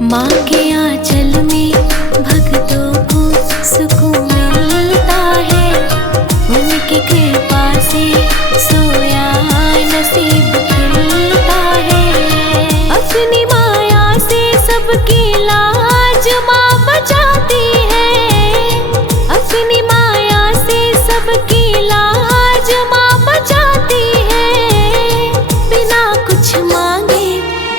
माँ के आंचल में भक्तों को सुकून मिलता है। उनकी कृपा से सोया नसीब खिलता है। अपनी माया से सबकी लाज माँ बचाती है। अपनी माया से सबकी लाज माँ बचाती है। बिना कुछ मांगे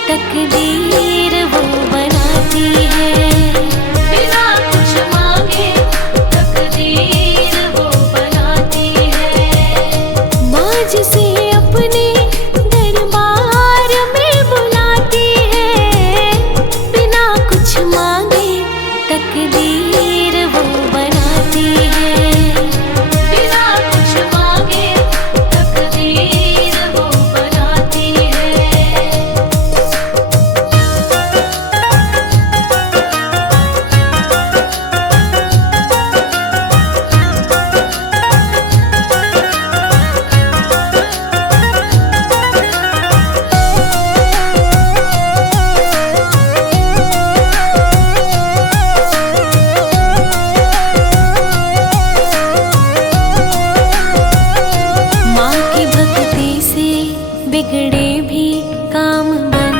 तकदीर वो बनाती है। बिना कुछ मांगे तकदीर वो बनाती है। माँ जिसे अपने दरबार में बुलाती है। बिना कुछ मांगे तकदीर वो बनाती है। बिना कुछ मांगे तकदीर वो बनाती है। माँ की भक्ति से बिगड़े भी काम बन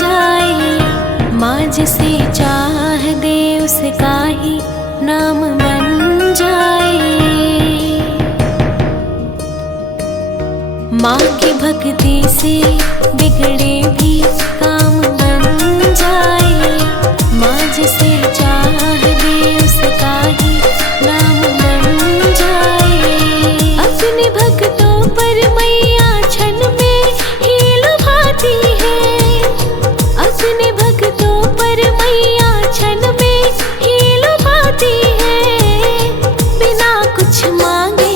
जाए। माँ जिसे चाह दे उसका ही नाम बन जाए। माँ की भक्ति से बिगड़े भी काम बन जाए। माँ जिसे चाह दे उसका ही नाम बन जाए। अपने भक्तों पर मैया क्षण में ही लुभाती है। अपने भक्तों पर मैया क्षण में ही लुभाती है। बिना कुछ मांगे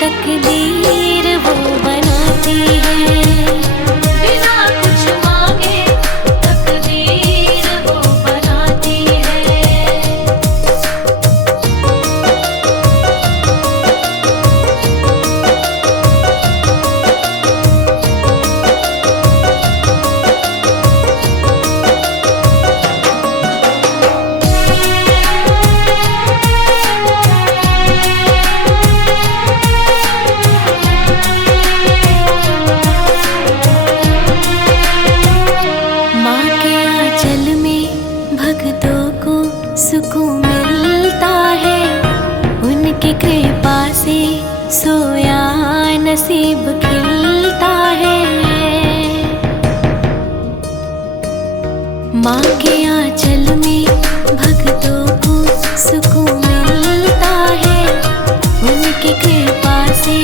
तकदीर वो बनाती है। बिना कुछ मांगे तकदीर वो बनाती है। माँ के आंचल में भक्तों को सुकून मिलता है। उनकी कृपा से सोया नसीब खिलता है। माँ के आंचल में भक्तों को सुकून मिलता है। उनकी कृपा से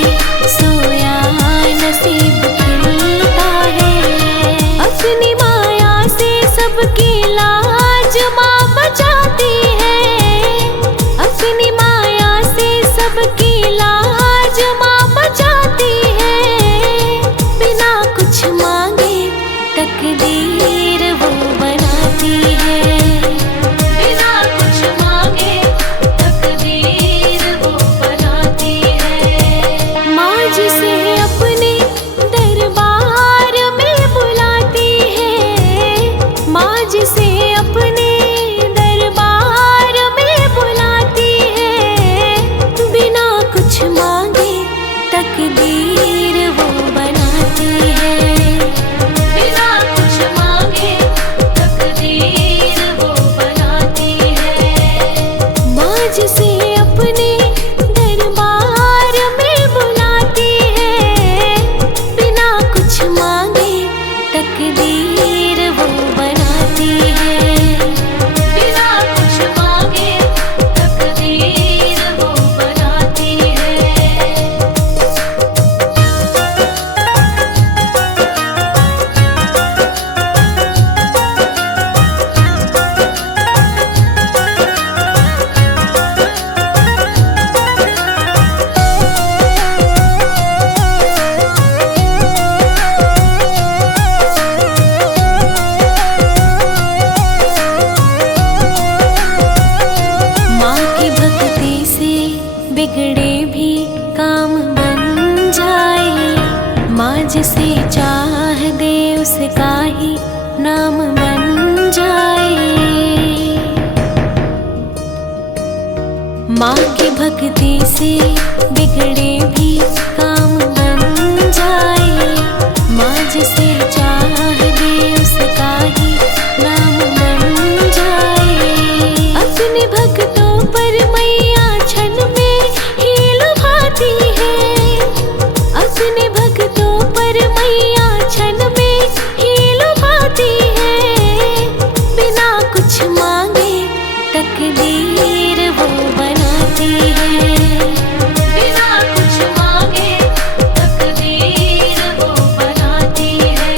सोया नसीब खिलता है। अपनी माया से सबकी लाज माँ बचाती है। अपनी माया से सबकी लाज माँ बचाती है। बिना कुछ मांगे तकदीर वो बनाती है। बिना कुछ मांगे तकदीर वो बनाती है। माँ जिसे अपने दरबार में बुलाती है। माँ जिसे अपने दरबार में बुलाती है। बिना कुछ मांगे तकदीर वो बनाती है। बिना कुछ मांगे तकदीर वो बनाती है। माँ जिसे अपने दरबार में बुलाती है। बिना कुछ मांगे तकदीर वो बनाती है। बिना कुछ मांगे तकदीर वो बनाती है। माँ की भक्ति से बिगड़े भी काम बन जाए। माँ जिसे चाह दे उसका ही नाम बन जाए। भक्ति से बिगड़े भी काम बन जाए। माँ जिसे चाह दे उसका ही नाम बन जाए। अपने भक्तों पर मैया क्षण में ही लुभाती है। अपने भक्तों पर मैया क्षण में ही लुभाती है। बिना कुछ मांगे तकदीर वो बनाती है। बिना कुछ मांगे तकदीर वो बनाती है।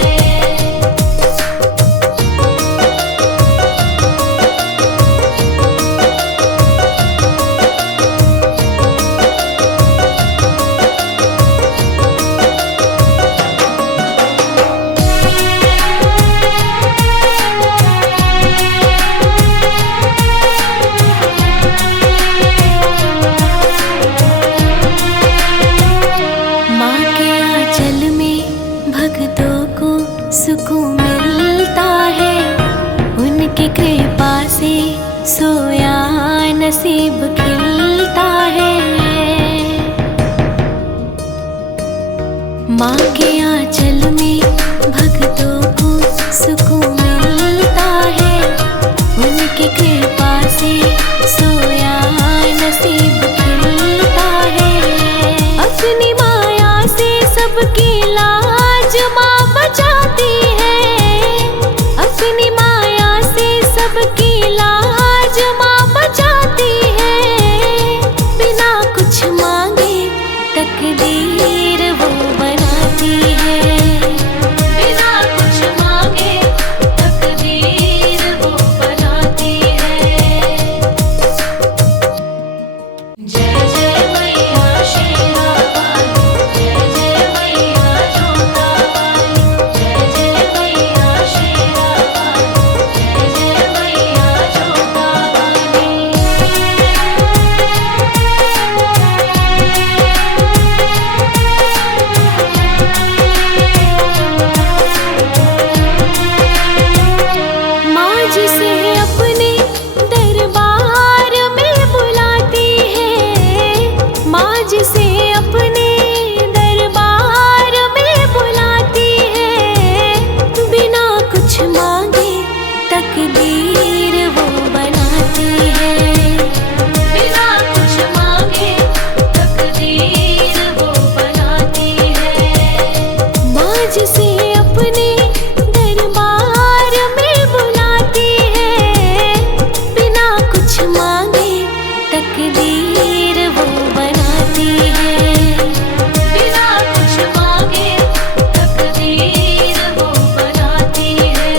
माँ के आंचल में भक्तों को सुकून मिलता है। उनकी कृपा से सोया नसीब खिलता है। माँ के आंचल में भक्तों को सुकून मिलता है। उनकी कृपा से सोया नसीब खिलता है। अपनी माया से सबकी लाज माँ बचाती है। अपनी माया से सबकी लाज माँ बचाती है। बिना कुछ मांगे तकदीर वो बनाती है। बिना कुछ मांगे तकदीर वो बनाती है। जय जय मैया शेरा वाली, जय जय मैया जोता वाली, जय जय मैया शेरा वाली, जय जय मैया जोता वाली। माँ जिसे अपने दरबार में बुलाती है। माँ जिसे अपने दरबार में बुलाती है। बिना कुछ मांगे तकदीर वो बनाती है। बिना कुछ मांगे तकदीर वो बनाती है। माँ जिसे अपने दरबार में बुलाती है। बिना कुछ मांगे तकदीर वो बनाती है। बिना कुछ मांगे तकदीर वो बनाती है।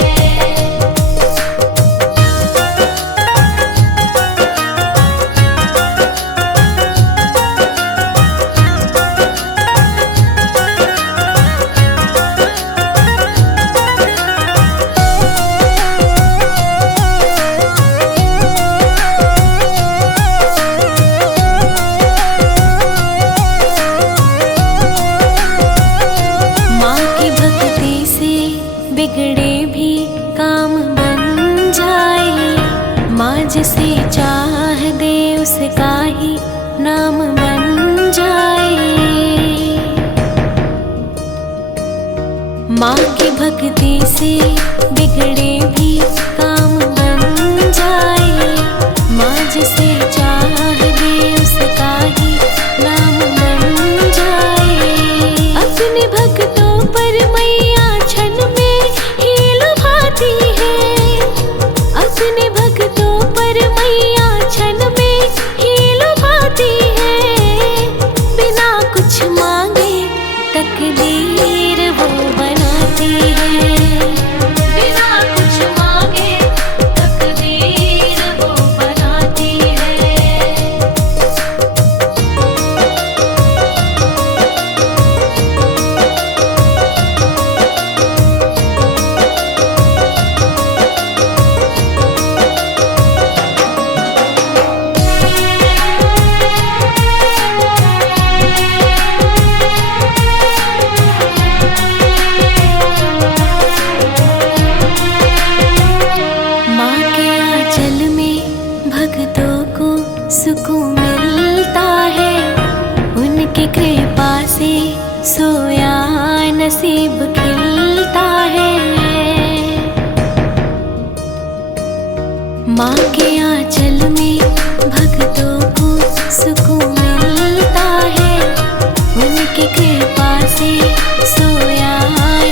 माँ की भक्ति से बिगड़े भी काम बन जाए। माँ जिसे चाह दे उसका ही नाम बन जाए। माँ की भक्ति से बिगड़े भी काम बन जाए। माँ जिसे चाह दे उसका ही नाम बन जाए। अपने भक्तों पर मैया क्षण में ही लुभाती है। अपने भक्तों पर मैया क्षण में ही लुभाती है। बिना कुछ मांगे तकदीर वो बनाती है। बिना कुछ मांगे तकदीर वो बनाती है। सुकून मिलता उनकी कृपा से सोया नसीब खिलता है। माँ के आंचल में भक्तों को सुकून मिलता है। उनकी कृपा से सोया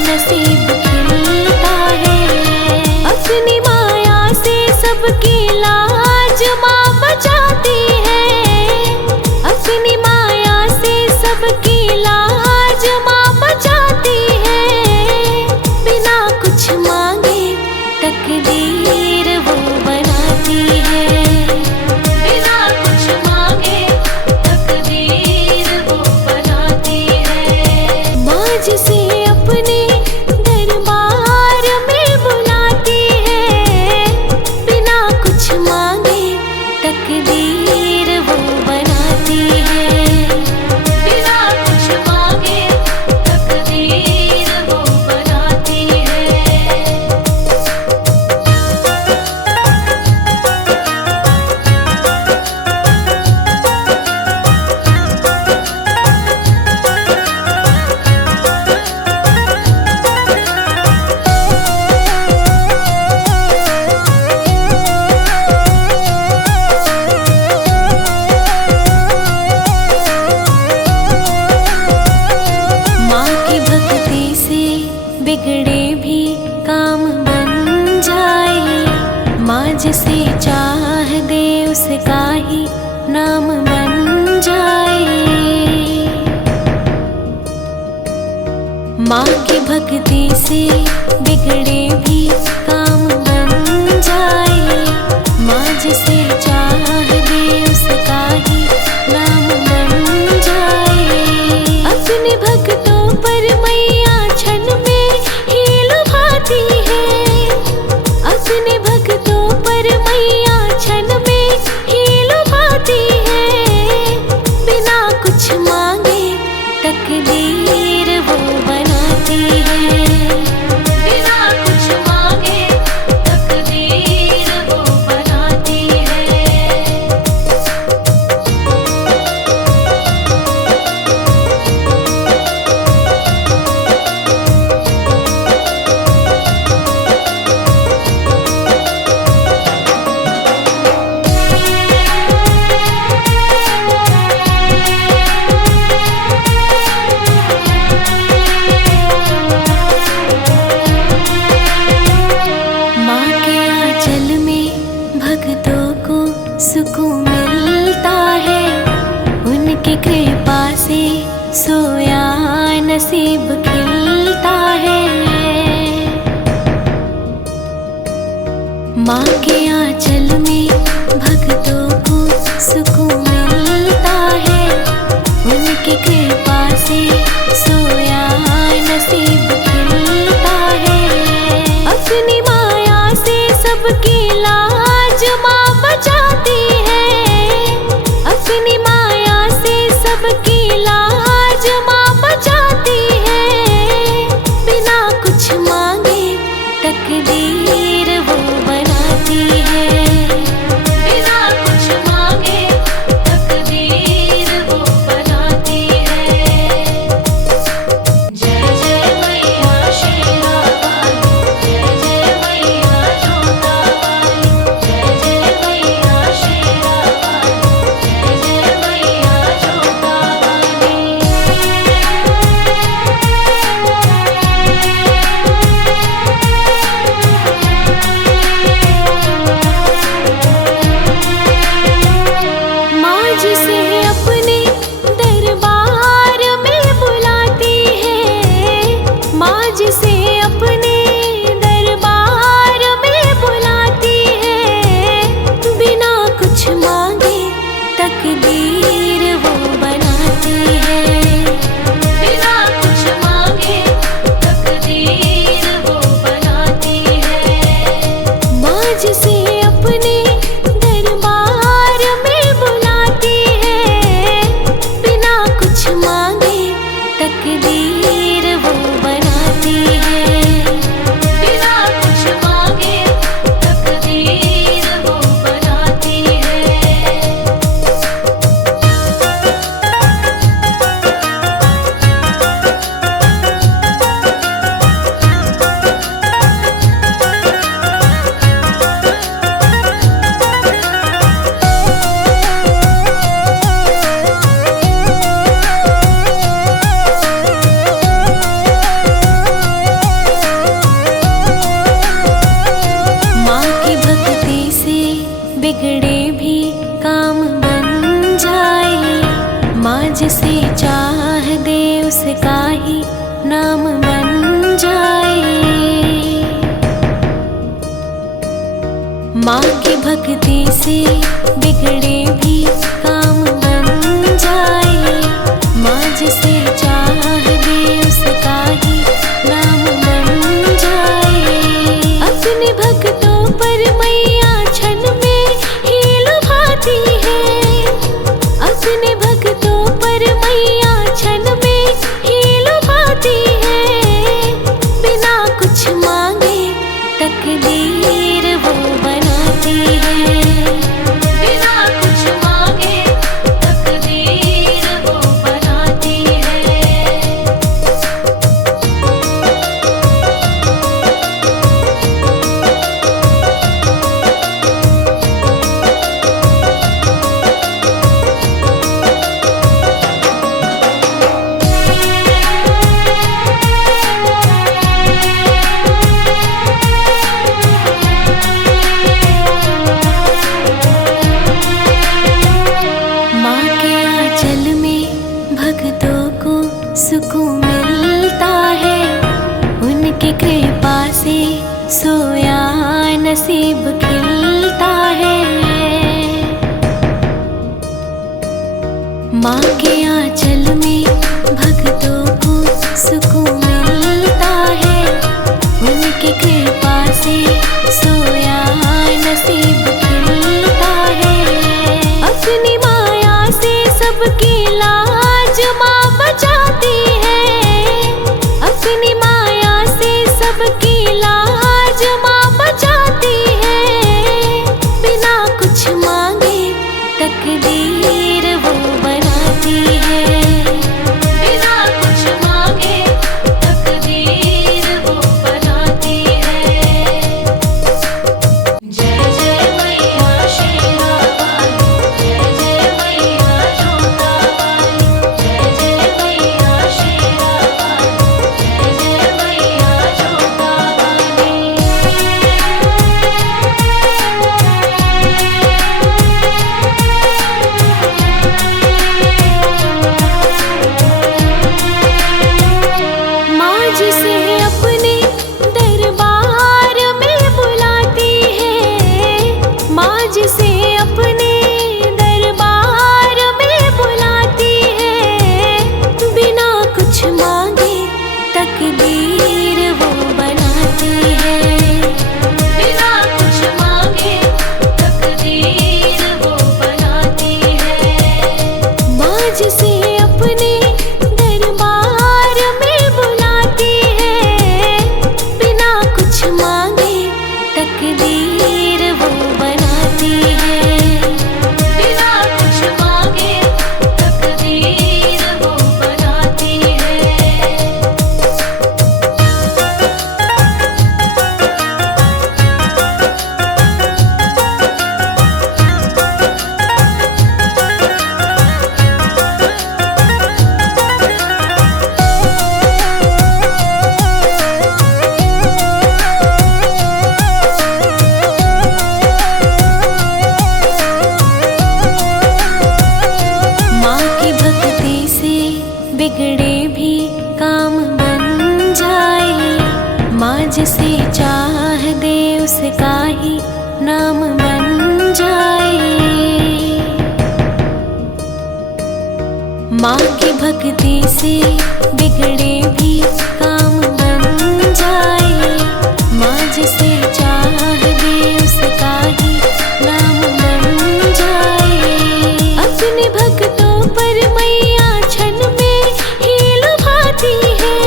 नसीब खिलता है। अपनी माया से सबकी लाज माँ बचाती है। अपनी माया से सबकी लाज माँ बचाती है। बिना कुछ मांगे तकदीर वो बनाती है। बिना कुछ मांगे तकदीर वो बनाती है। माँ जिसे अपने दरबार में बुलाती है। बिना कुछ मांगे तकदीर वो बनाती है। बिना कुछ मांगे तकदीर वो बनाती है। माँ की भक्ति से बिगड़े भी काम बन जाए। माँ जिसे चाह दे उसका ही नाम बन जाए। माँ की भक्ति से बिगड़े भी काम बन जाए। माँ जिसे चाह दे उसका ही नाम बन जाए। अपने भक्तों पर मैया क्षण में ही लुभाती है। अपने भक्तों पर मैया क्षण में ही लुभाती है। बिना कुछ मांगे तकदीर वो बनाती है। बिना कुछ मांगे तकदीर वो बनाती है। माँ के आंचल में भक्तों को सुकून मिलता है। उनकी कृपा से सोया नसीब खिलता है। माँ के आंचल में भक्तों को सुकून मिलता है। उनकी कृपा से सोया नसीब खिलता है। अपनी माया से सबकी लाज माँ बचाती है। अपनी माया से सबकी लाज माँ बचाती है। बिना कुछ मांगे तकदीर वो बनाती है। बिना कुछ मांगे तकदीर वो बनाती है। बिगड़े भी काम बन जाए। माँ जिसे चाह दे उसका ही नाम बन जाए। माँ की भक्ति से बिगड़े भी काम बन जाए। माँ जिसे चाह दे उसका ही नाम बन जाए। अपने भक्तों पर मैया क्षण में ही लुभाती है। अपने भक्तों पर मैया क्षण में ही लुभाती है। बिना कुछ मांगे तकदीर वो बनाती है। बिना कुछ मांगे तकदीर वो बनाती है। माँ के आंचल में भक्तों को सुकून मिलता है। उनकी कृपा से सोया नसीब खिलता है। माँ के आंचल में भक्तों को सुकून मिलता है। उनकी कृपा से सोया नसीब खिलता है। अपनी माया से सबकी लाज माँ बचाती है। अपनी माया से सबकी लाज माँ बचाती है। बिना कुछ मांगे तकदीर वो बनाती है। बिना कुछ मांगे तकदीर वो बनाती है। जय जय मैया शेरा वाली, जय जय मैया जोता वाली, जय जय मैया शेरा वाली, जय जय मैया जोता वाली। माँ जिसे अपने दरबार में बुलाती है। माँ जिसे अपने दरबार में बुलाती है। बिना कुछ मांगे तकदीर वो बनाती है। बिना कुछ मांगे तकदीर वो बनाती है। माँ जिसे अपने दरबार में बुलाती है। बिना कुछ मांगे तकदीर वो बनाती है। बिना कुछ मांगे तकदीर वो बनाती है। माँ की भक्ति से बिगड़े भी काम बन जाए। माँ जिसे चाह दे उसका ही नाम बन जाए। माँ की भक्ति से बिगड़े भी काम बन जाए। माँ जिसे चाह दे उसका ही नाम बन जाए। अपने भक्तों पर मैया क्षण में ही लुभाती है।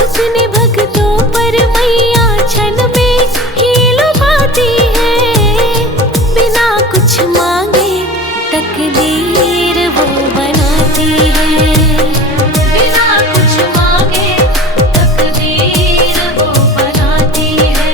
अपने भक्तों पर मैया क्षण में ही लुभाती है। बिना कुछ मांगे तकदीर वो बनाती है। बिना कुछ मांगे तकदीर वो बनाती है।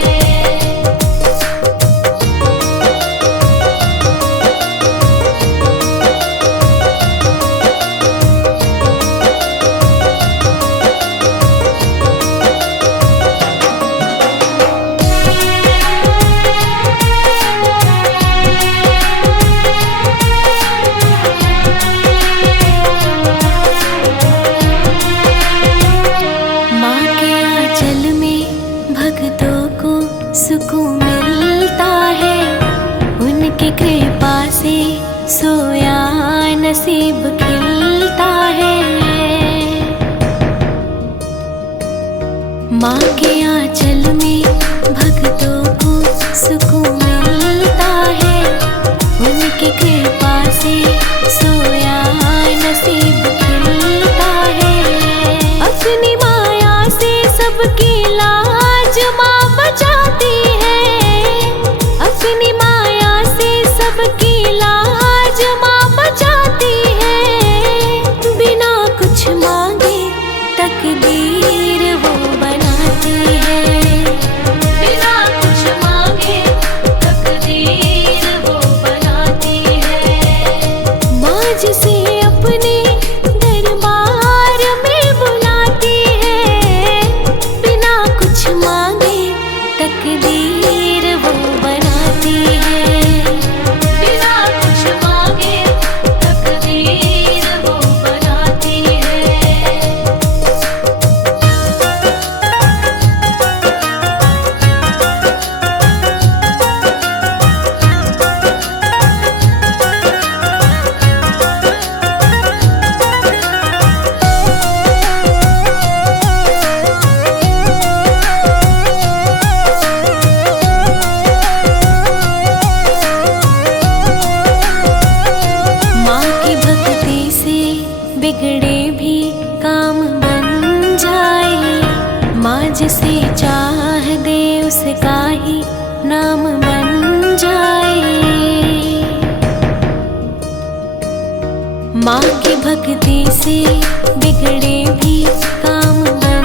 उनकी कृपा से सोया नसीब खिलता है। अपनी माया से सबकी लाज माँ बचाती है। अपनी माया से सबकी लाज माँ बचाती है। बिना कुछ मांगे तकदीर वो बनाती है। बिना कुछ मांगे तकदीर वो बनाती है। माँ जिसे अपने दरबार में बुलाती है। बिना कुछ मांगे तकदीर वो बनाती है। बिना कुछ मांगे तकदीर वो बनाती है। माँ की भक्ति से बिगड़े भी काम बन जाए। माँ जिसे चाह दे उसका ही नाम बन जाए। माँ की भक्ति से बिगड़े भी काम बन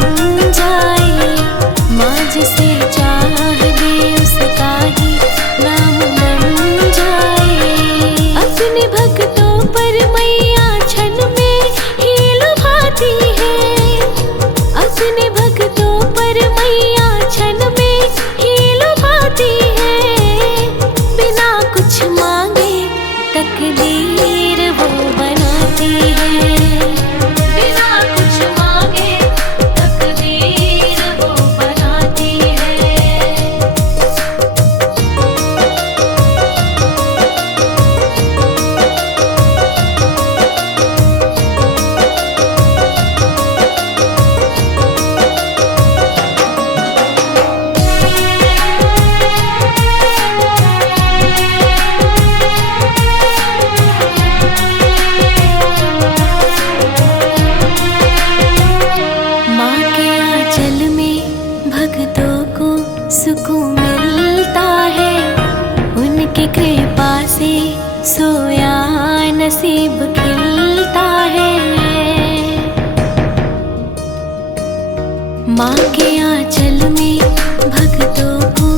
जाए। माँ जिसे चाह दे उसका ही नाम बन जाए। अपने भक्तों पर मैया क्षण में ही लुभाती है। अपने भक्तों पर मैया क्षण में ही लुभाती है। बिना कुछ मांगे तकदीर वो बनाती है। बिना कुछ मांगे तकदीर वो बनाती है। माँ के आंचल में भक्तों को सुकून मिलता है। उनकी कृपा से सोया नसीब खिलता है। माँ के आंचल में भक्तों को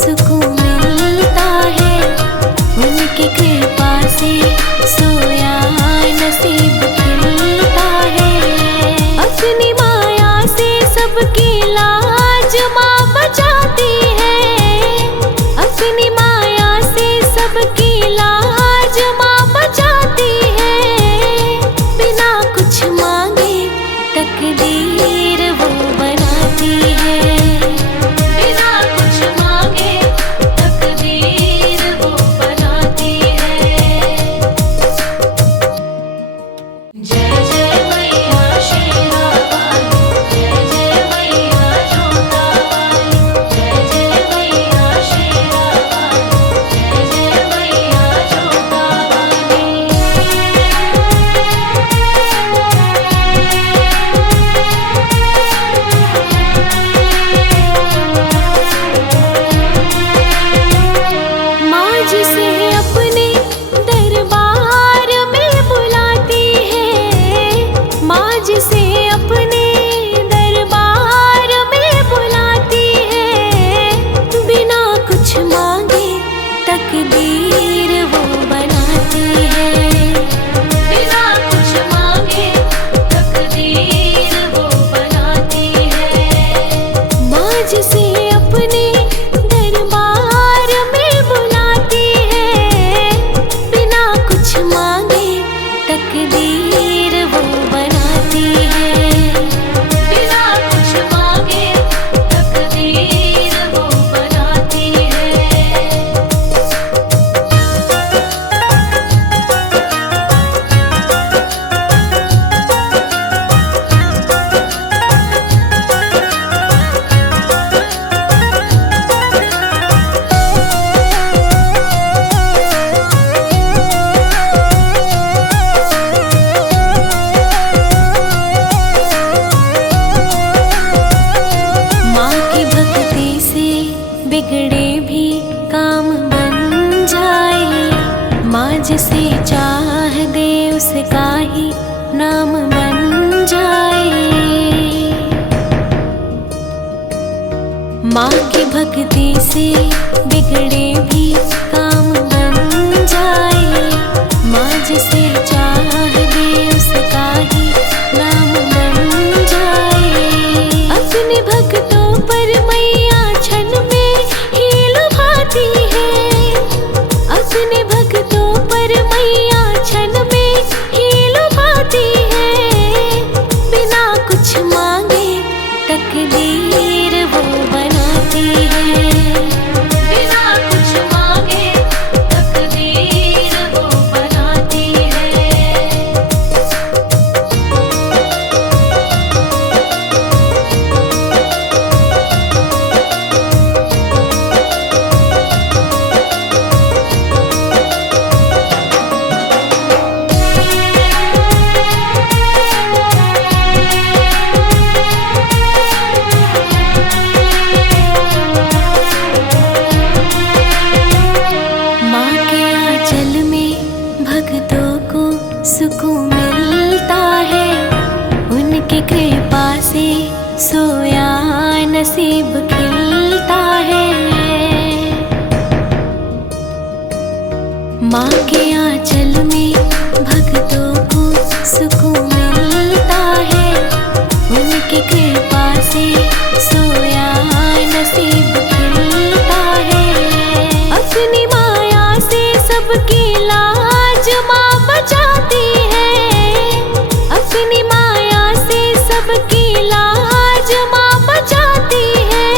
सुकून मिलता है। उनकी कृपा से सोया नसीब खिलता है। अपनी माया से सबकी लाज माँ बचाती है। अपनी माया से सबकी लाज माँ बचाती है। बिना कुछ मांगे तकदीर वो बनाती है। बिना कुछ मांगे तकदीर वो बनाती है। जय जय मैया शेरा वाली, जय जय मैया जोता वाली, जय जय मैया शेरा वाली, जय जय मैया जोता वाली। माँ जिसे अपने दरबार में बुलाती है। माँ जिसे अपने दरबार में बुलाती है। बिना कुछ मांगे तकदीर वो बनाती है। बिना कुछ मांगे तकदीर वो बनाती है। माँ जिसे अपने दरबार में बुलाती है। नाम बन जाए। माँ की भक्ति से बिगड़े भी काम बन जाए। माँ जिसे चाह दे उसका ही नाम बन जाए। अपने भक्तों पर मैया क्षण में ही लुभाती है। अपने भक्तों पर मैया क्षण में ही लुभाती है। बिना कुछ मांगे तकदीर वो बनाती है। बिना कुछ मांगे तकदीर वो बनाती है। माँ के आंचल में भक्तों को सुकून मिलता है। उनकी कृपा से सोया नसीब खिलता है। माँ के आंचल में भक्तों को सुकून मिलता है। उनकी कृपा से सोया नसीब खिलता है। अपनी माया से सबकी लाज माँ बचाती है। अपनी माया से सबकी लाज माँ बचाती है।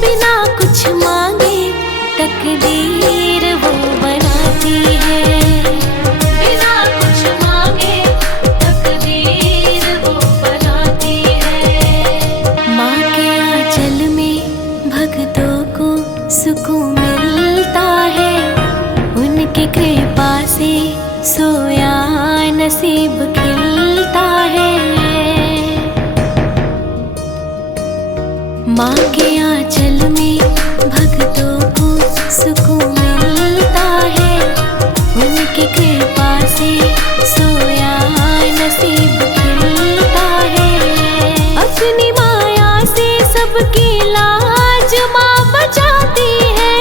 बिना कुछ मांगे तकदीर वो बनाती है। बिना कुछ मांगे तकदीर वो बनाती है। माँ के आंचल में भक्तों को सुकून मिलता है। उनकी कृपा से सोया नसीब खिलता है। माँ के आंचल में भक्तों को सुकून मिलता है। उनकी कृपा से सोया नसीब खिलता है। अपनी माया से सबकी लाज माँ बचाती है।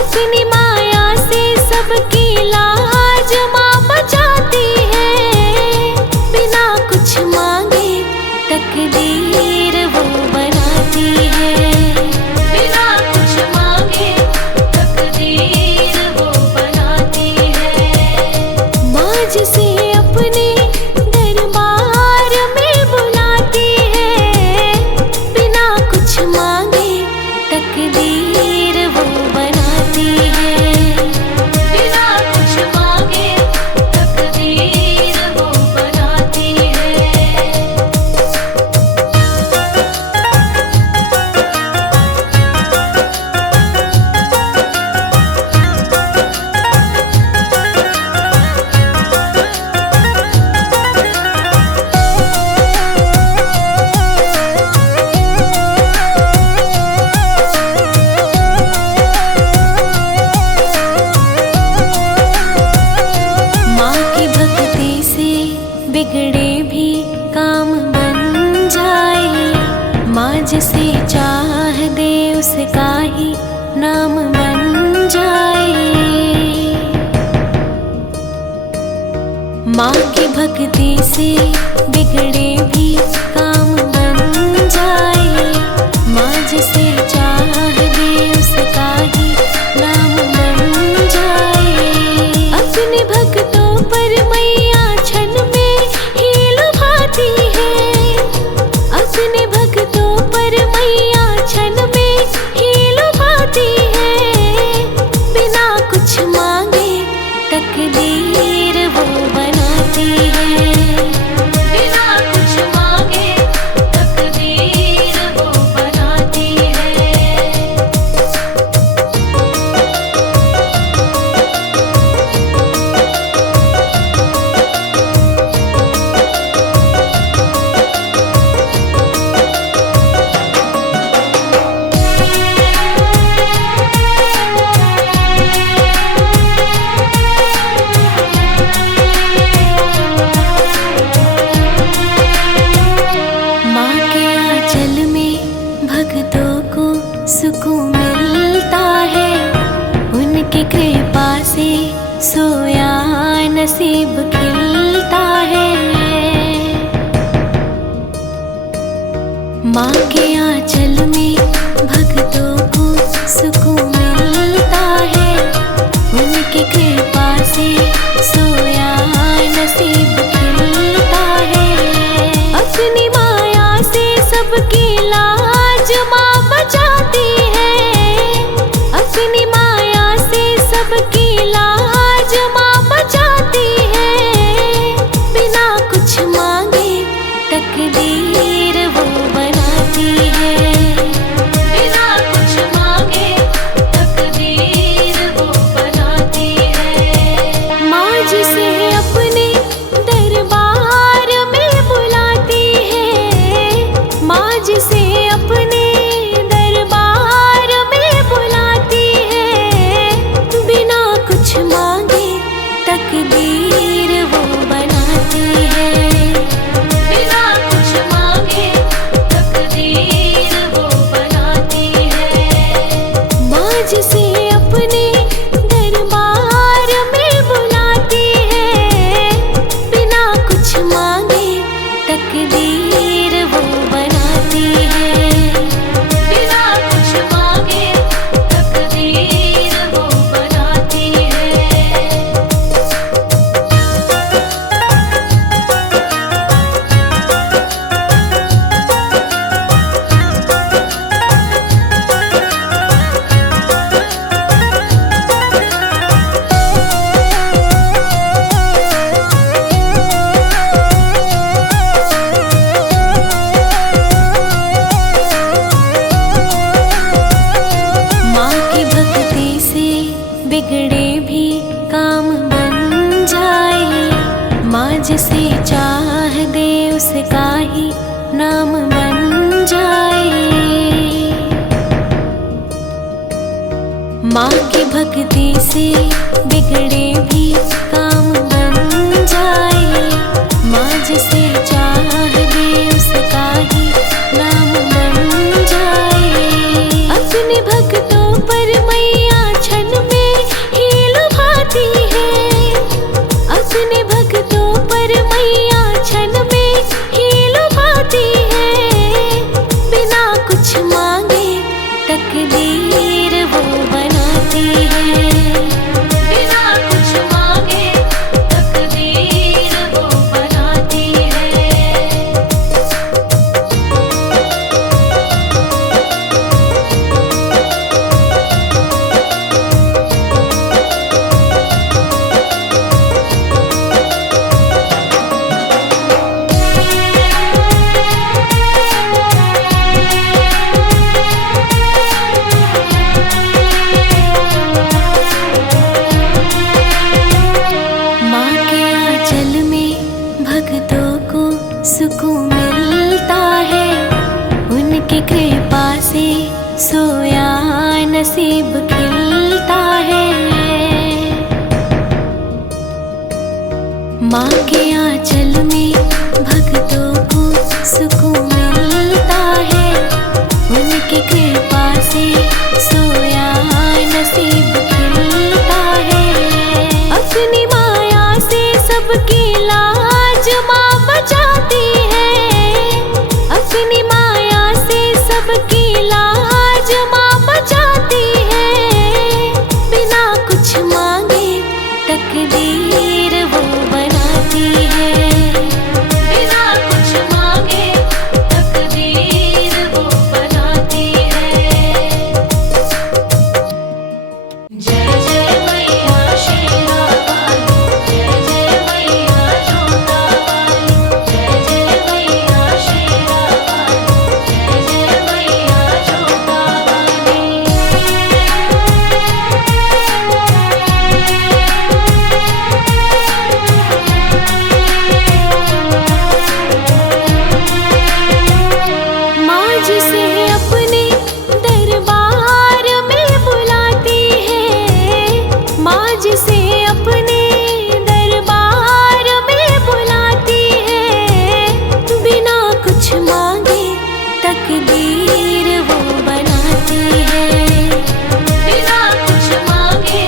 अपनी माया से सबकी लाज माँ बचाती है। बिना कुछ मांगे तकदीर वो बनाती है। बिना कुछ मांगे तकदीर वो बनाती है। माँ जिसे अपने दरबार में बुलाती है। बिना कुछ मांगे तकदीर वो बनाती है। बिना कुछ मांगे तकदीर वो बनाती है। माँ की भक्ति से बिगड़े भी काम बन जाए। माँ जिसे चाह दे उसका ही नाम बन जाए। माँ की भक्ति से बिगड़े भी काम बन जाए। माँ जिसे चाह दे उसका ही नाम बन जाए। अपने भक्तों पर मैया क्षण में ही लुभाती है। अपने भक्तों पर मैया क्षण में ही लुभाती है। बिना कुछ मांगे तकदीर वो बनाती है। बिना कुछ मांगे उनकी कृपा से सोया नसीब खिलता है। माँ के आंचल में भक्तों को सुकून मिलता है। उनकी कृपा से सोया नसीब खिलता है। अपनी माया से सबकी लाज माँ बचाती है। अपनी माया से सबकी लाज माँ बचाती है। बिना कुछ मांगे तकदीर वो बनाती है। बिना कुछ मांगे तकदीर वो बनाती है। माँ जिसे अपने दरबार में बुलाती है। माँ जिसे अपने दरबार में बुलाती है। बिना कुछ मांगे तकदीर वो बनाती है। बिना कुछ मांगे तकदीर वो बनाती है। माँ जिसे अपने दरबार में बुलाती है। बिना कुछ मांगे तकदीर वो बनाती है। बिना कुछ मांगे तकदीर वो बनाती है। माँ की भक्ति से बिगड़े भी काम बन जाए। माँ जिसे चाह दे उसका ही नाम बन जाए। माँ की भक्ति से बिगड़े भी काम बन जाए। माँ जिसे चाह दे उसका ही नाम बन जाए। अपने भक्तों पर मैया क्षण में ही लुभाती है। अपने भक्तों पर मैया क्षण में ही लुभाती है। बिना कुछ मांगे तकदीर वो बनाती है। बिना कुछ मांगे तकदीर वो बनाती है। माँ के आंचल में भक्तों को सुकून मिलता है। उनकी कृपा से सोया नसीब खिलता है। माँ के आंचल में भक्तों को सुकून मिलता है। उनकी कृपा से सोया नसीब खिलता है। अपनी माया से सबकी लाज माँ बचाती है। अपनी माया से सबकी लाज माँ बचाती है। बिना कुछ मांगे तकदीर वो बनाती है। बिना कुछ मांगे तकदीर वो बनाती है। जय जय मैया शेरा वाली। जय जय मैया जोता वाली। जय जय मैया शेरा वाली। जय जय मैया जोता वाली। माँ जिसे अपने दरबार में बुलाती है। माँ जिसे अपने दरबार में बुलाती है। बिना कुछ मांगे तकदीर वो बनाती है। बिना कुछ मांगे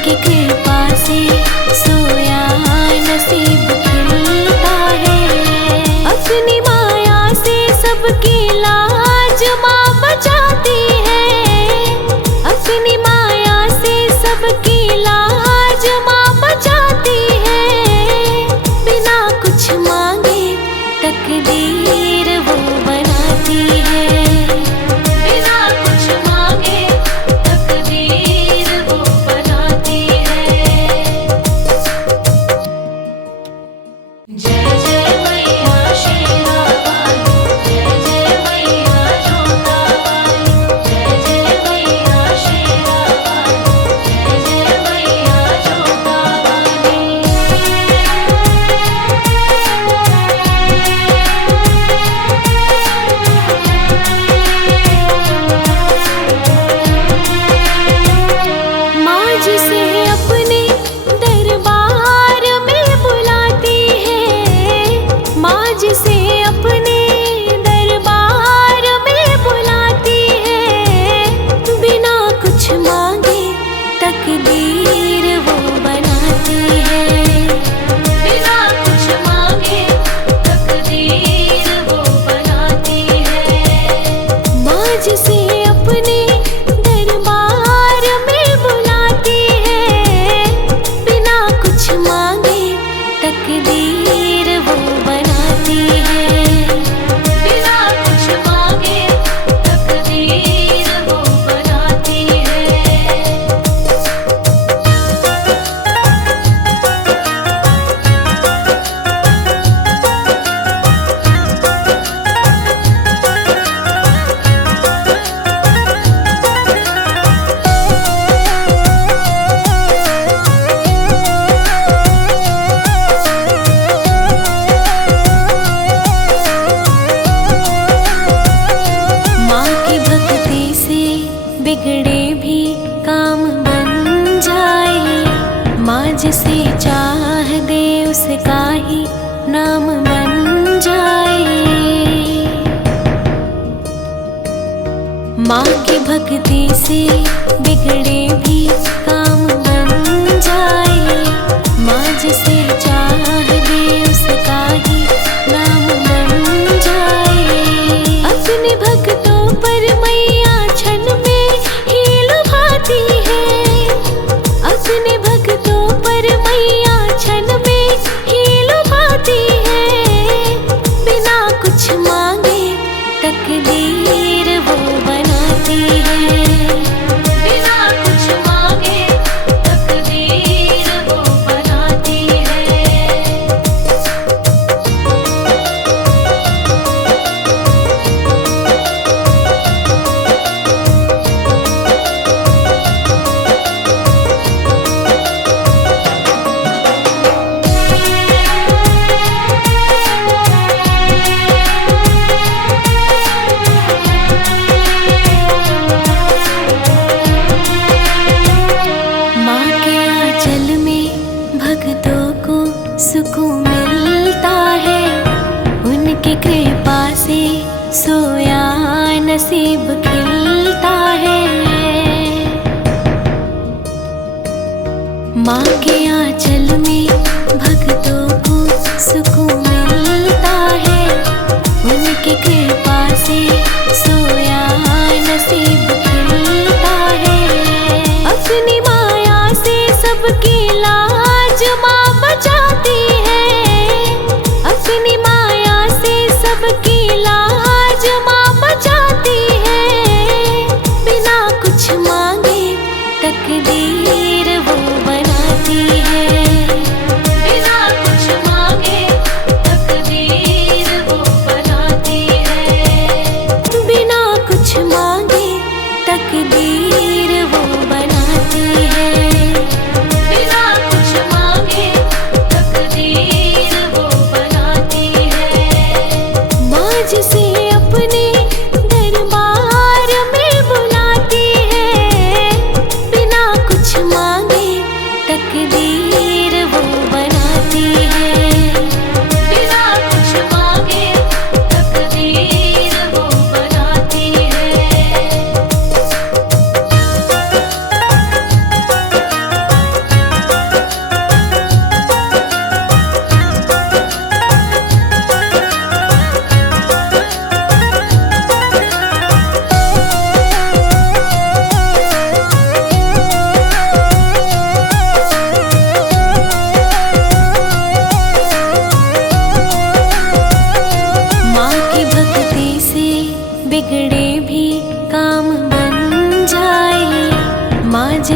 उनकी कृपा से सोया नसीब खिलता है। अपनी माया से सबकी लाज माँ बचाती है। अपनी माया से सबकी लाज माँ बचाती है। बिना कुछ मांगे तकदीर वो बनाती है। बिना कुछ मांगे तकदीर वो बनाती है। जय जय मैया शेरा वाली, जय जय मैया जोता वाली, जय जय मैया शेरा वाली, जय जय मैया जोता वाली। माँ जिसे अपने दरबार में बुलाती है। माँ जिसे अपने दरबार में बुलाती है। बिना कुछ मांगे तकदीर वो बनाती है। बिना कुछ मांगे तकदीर वो बनाती है। माँ जिसे अपने दरबार में बुलाती है। बिना कुछ मांगे तकदीर वो बनाती है। बिना कुछ मांगे तकदीर वो बनाती है। माँ की भक्ति से बिगड़े भी काम बन जाए। माँ जिसे चाह दे उसका ही नाम बन जाए। माँ की भक्ति से बिगड़े भी काम बन जाए। माँ जिसे चाह दे उसका ही नाम बन जाए। अपने भक्तों पर मैया क्षण में ही लुभाती है। अपने भक्तों पर मैया क्षण में ही लुभाती है। बिना कुछ मांगे तकदीर वो बनाती है। बिना कुछ मांगे तकदीर वो बनाती है। माँ के आंचल में भक्तों को सुकून मिलता है। उनकी कृपा से सोया नसीब खिलता है। माँ के आंचल में भक्तों को सुकून मिलता है। उनकी कृपा से सोया नसीब खिलता है। अपनी माया से सबकी लाज माँ बचाती है। अपनी माया से सबकी लाज माँ बचाती है। बिना कुछ मांगे तकदीर वो बनाती है। बिना कुछ मांगे तकदीर वो बनाती है। बिना कुछ मांगे तकदीर वो बनाती है। बिना कुछ मांगे तकदीर वो बनाती है। माँ जिसे अपने दरबार में बुलाती है। बिना कुछ मांगे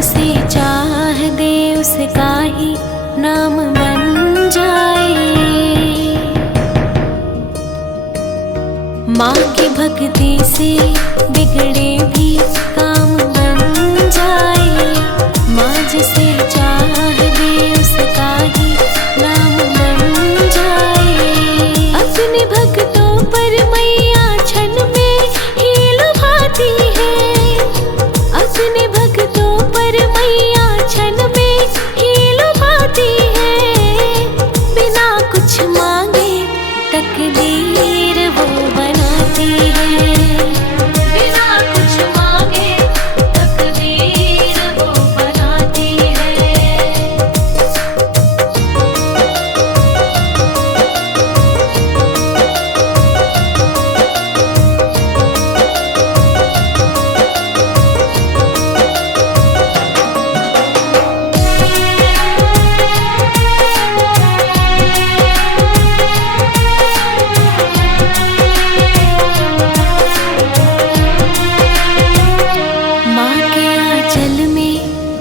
जिसे चाह दे उसका ही नाम बन जाए। माँ की भक्ति से बिगड़े भी काम बन जाए। माँ जिसे चाह दे उसका ही नाम बन जाए। अपने भक्तों पर मैया क्षण में ही लुभाती है। अपने भक्तों पर मैया क्षण में ही लुभाती है। बिना कुछ मांगे तकदीर वो बनाती है। बिना कुछ मांगे तकदीर वो बनाती है। माँ के आंचल में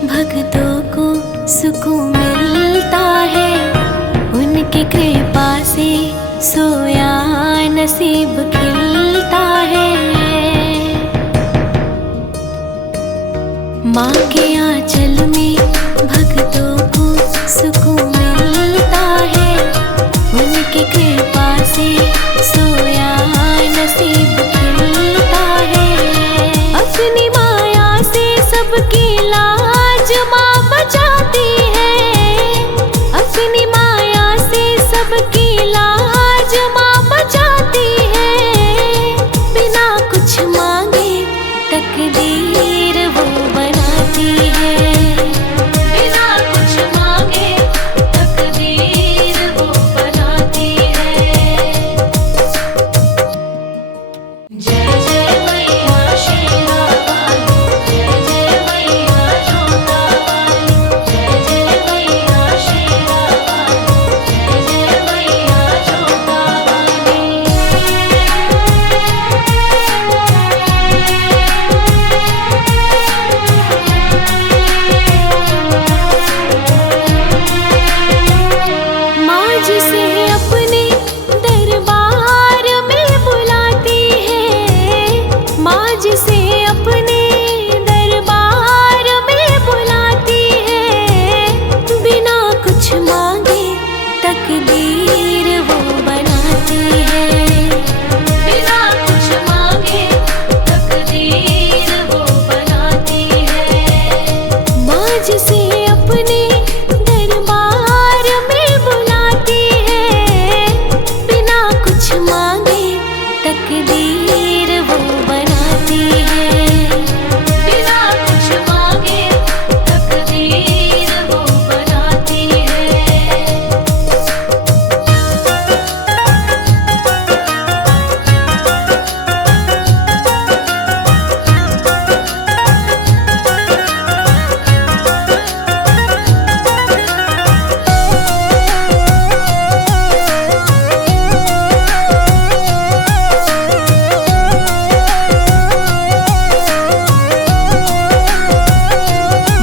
भक्तों को सुकून मिलता है। उनकी कृपा से सोया नसीब खिलता है। माँ के आंचल में भक्तों को सुकून मिलता है। उनकी कृपा से सोया नसीब खिलता है। अपनी माया से सबकी लाज माँ बचाती है। अपनी माया से सबकी लाज माँ बचाती है। बिना कुछ मांगे तकदीर वो बनाती है। बिना कुछ मांगे तकदीर वो बनाती है। जय जय मैया शेरा वाली, जय जय मैया जोता वाली, जय जय मैया शेरा वाली, जय जय मैया जोता वाली। माँ जिसे अपने दरबार में बुलाती है। माँ जिसे अपने दरबार में बुलाती है। बिना कुछ मांगे तकदीर वो बनाती है। बिना कुछ मांगे तकदीर वो बनाती है। माँ जिसे अपने दरबार में बुलाती है। बिना कुछ मांगे तकदीर वो बनाती है। बिना कुछ मांगे तकदीर वो बनाती है।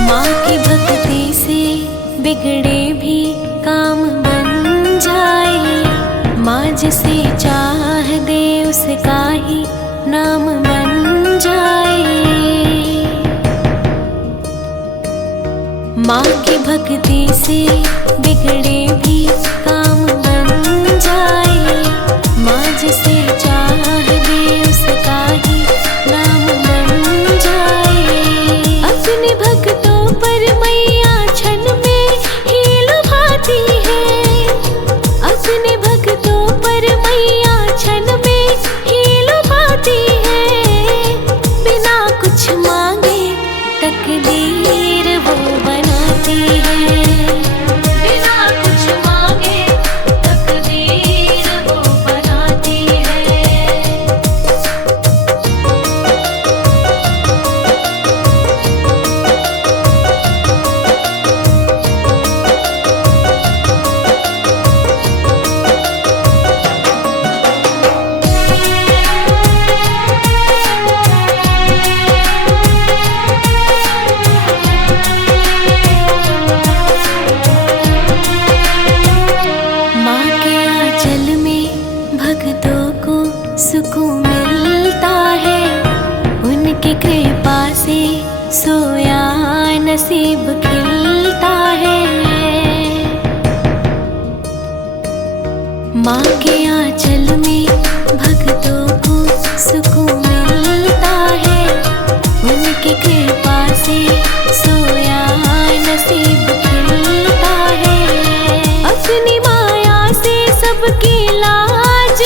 माँ की भक्ति से बिगड़े भी काम बन जाए। माँ जिसे चाह दे उसका ही नाम बन जाए। माँ की भक्ति से बिगड़े भी काम बन जाए। माँ जिसे चाह दे उसका ही नाम बन जाए। अपने भक्तों पर मैया क्षण में ही लुभाती है। अपने भक्तों पर मैया क्षण में ही लुभाती है। बिना कुछ मांगे तकदीर वो बनाती है। बिना कुछ मांगे तकदीर वो बनाती है। नसीब खिलता है। माँ के आंचल में भक्तों को सुकून मिलता है। उनकी कृपा से सोया नसीब खिलता है। अपनी माया से सबकी लाज